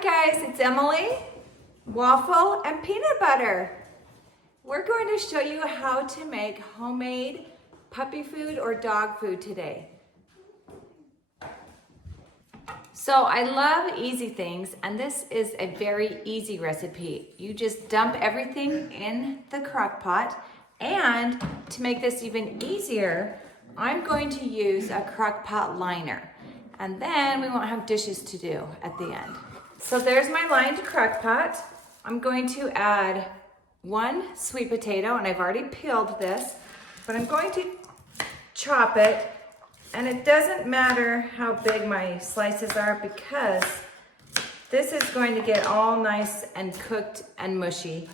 Hi guys, it's Emily, waffle and peanut butter. We're going to show you how to make homemade puppy food or dog food today. So I love easy things, and this is a very easy recipe. You just dump everything in the crock pot, and to make this even easier, I'm going to use a crock pot liner, and then we won't have dishes to do at the end. So there's my lined crock pot. I'm going to add 1 sweet potato, and I've already peeled this, but I'm going to chop it. And it doesn't matter how big my slices are because this is going to get all nice and cooked and mushy.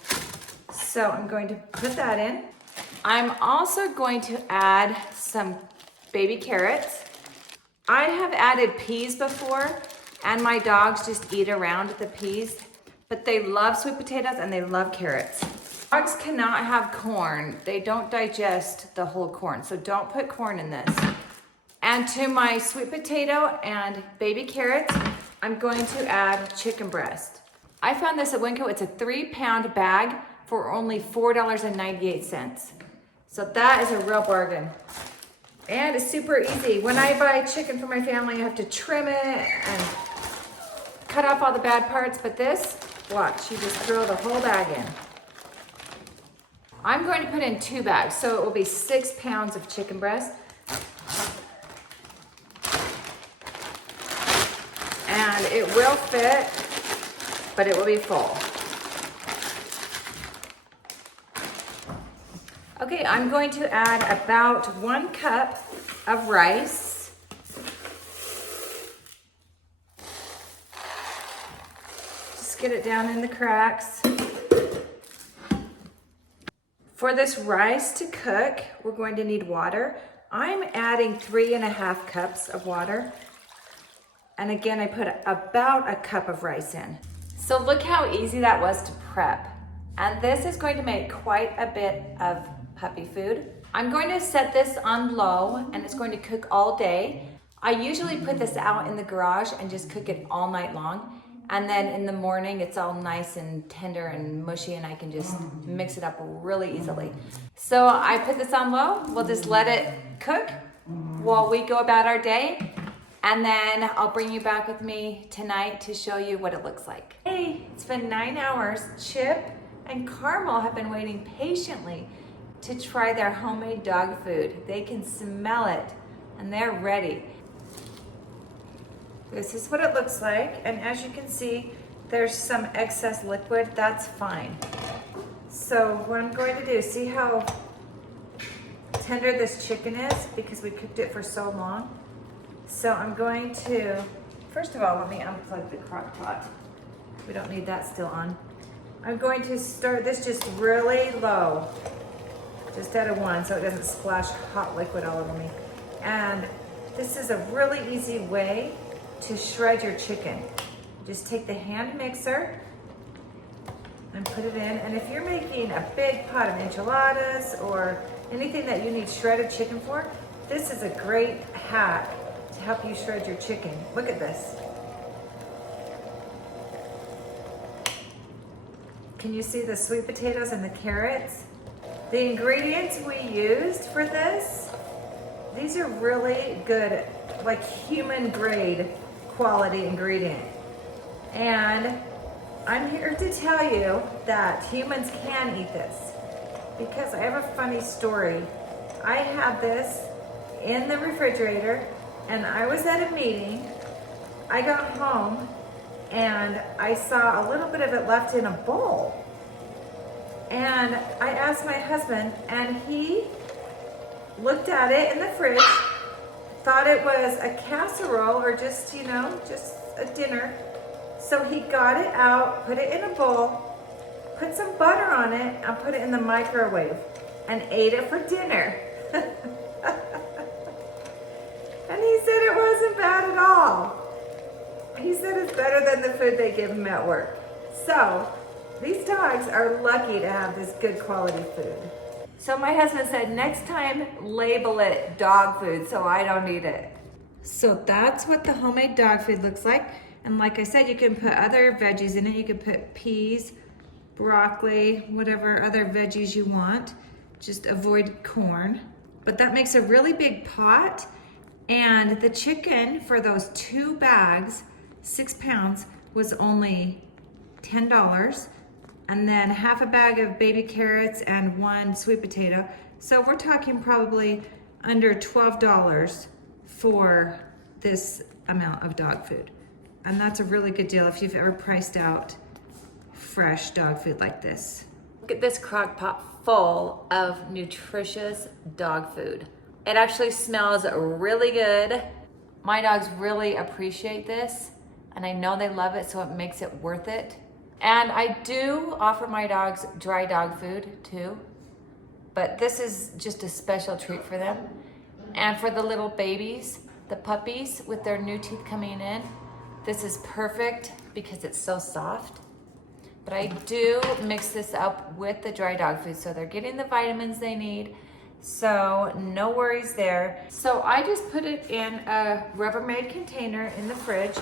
So I'm going to put that in. I'm also going to add some baby carrots. I have added peas before, and my dogs just eat around the peas, but they love sweet potatoes and they love carrots. Dogs cannot have corn. They don't digest the whole corn, so don't put corn in this. And to my sweet potato and baby carrots, I'm going to add chicken breast. I found this at Winco. It's a 3-pound bag for only $4.98. So that is a real bargain. And it's super easy. When I buy chicken for my family, I have to trim it and cut off all the bad parts. But this, watch, you just throw the whole bag in. I'm going to put in 2 bags, so it will be 6 pounds of chicken breast. And it will fit, but it will be full. Okay, I'm going to add about 1 cup of rice. Just get it down in the cracks. For this rice to cook, we're going to need water. I'm adding 3.5 cups of water. And again, I put about a cup of rice in. So look how easy that was to prep. And this is going to make quite a bit of puppy food. I'm going to set this on low, and it's going to cook all day. I usually put this out in the garage and just cook it all night long. And then in the morning, it's all nice and tender and mushy, and I can just mix it up really easily. So I put this on low. We'll just let it cook while we go about our day. And then I'll bring you back with me tonight to show you what it looks like. Hey, it's been 9 hours. Chip and Carmel have been waiting patiently to try their homemade dog food. They can smell it and they're ready. This is what it looks like. And as you can see, there's some excess liquid. That's fine. So what I'm going to do, see how tender this chicken is because we cooked it for so long? So I'm going to, first of all, let me unplug the crock pot. We don't need that still on. I'm going to start this just really low, just at a 1 so it doesn't splash hot liquid all over me. And this is a really easy way to shred your chicken. Just take the hand mixer and put it in. And if you're making a big pot of enchiladas or anything that you need shredded chicken for, this is a great hack to help you shred your chicken. Look at this. Can you see the sweet potatoes and the carrots? The ingredients we used for this, these are really good, like human grade quality ingredient. And I'm here to tell you that humans can eat this because I have a funny story. I had this in the refrigerator and I was at a meeting. I got home and I saw a little bit of it left in a bowl. And I asked my husband, and he looked at it in the fridge, thought it was a casserole or just, just a dinner. So he got it out, put it in a bowl, put some butter on it, and put it in the microwave and ate it for dinner. And he said it wasn't bad at all. He said it's better than the food they give him at work. So these dogs are lucky to have this good quality food. So my husband said, next time label it dog food so I don't eat it. So that's what the homemade dog food looks like. And like I said, you can put other veggies in it. You can put peas, broccoli, whatever other veggies you want. Just avoid corn. But that makes a really big pot. And the chicken for those 2 bags, 6 pounds, was only $10. And then half a bag of baby carrots and 1 sweet potato. So we're talking probably under $12 for this amount of dog food. And that's a really good deal if you've ever priced out fresh dog food like this. Look at this crock pot full of nutritious dog food. It actually smells really good. My dogs really appreciate this, and I know they love it, so it makes it worth it. And I do offer my dogs dry dog food too, but this is just a special treat for them. And for the little babies, the puppies with their new teeth coming in, this is perfect because it's so soft. But I do mix this up with the dry dog food, so they're getting the vitamins they need. So no worries there. So I just put it in a Rubbermaid container in the fridge.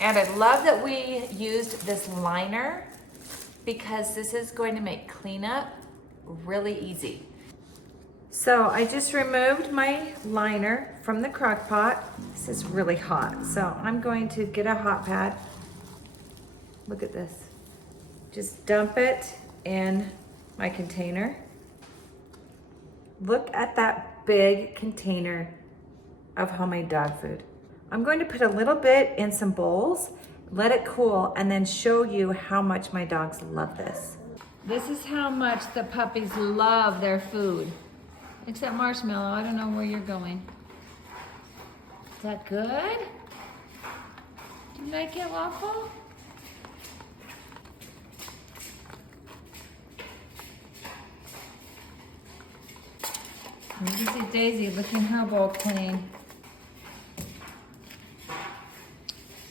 And I love that we used this liner because this is going to make cleanup really easy. So I just removed my liner from the crock pot. This is really hot, so I'm going to get a hot pad. Look at this. Just dump it in my container. Look at that big container of homemade dog food. I'm going to put a little bit in some bowls, let it cool, and then show you how much my dogs love this. This is how much the puppies love their food. Except Marshmallow, I don't know where you're going. Is that good? Do you like it, Waffle? You can see Daisy licking her bowl clean.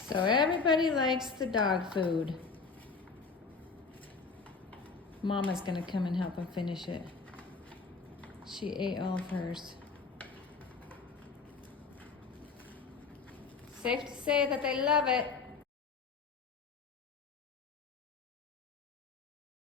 So everybody likes the dog food. Mama's gonna come and help them finish it. She ate all of hers. Safe to say that they love it.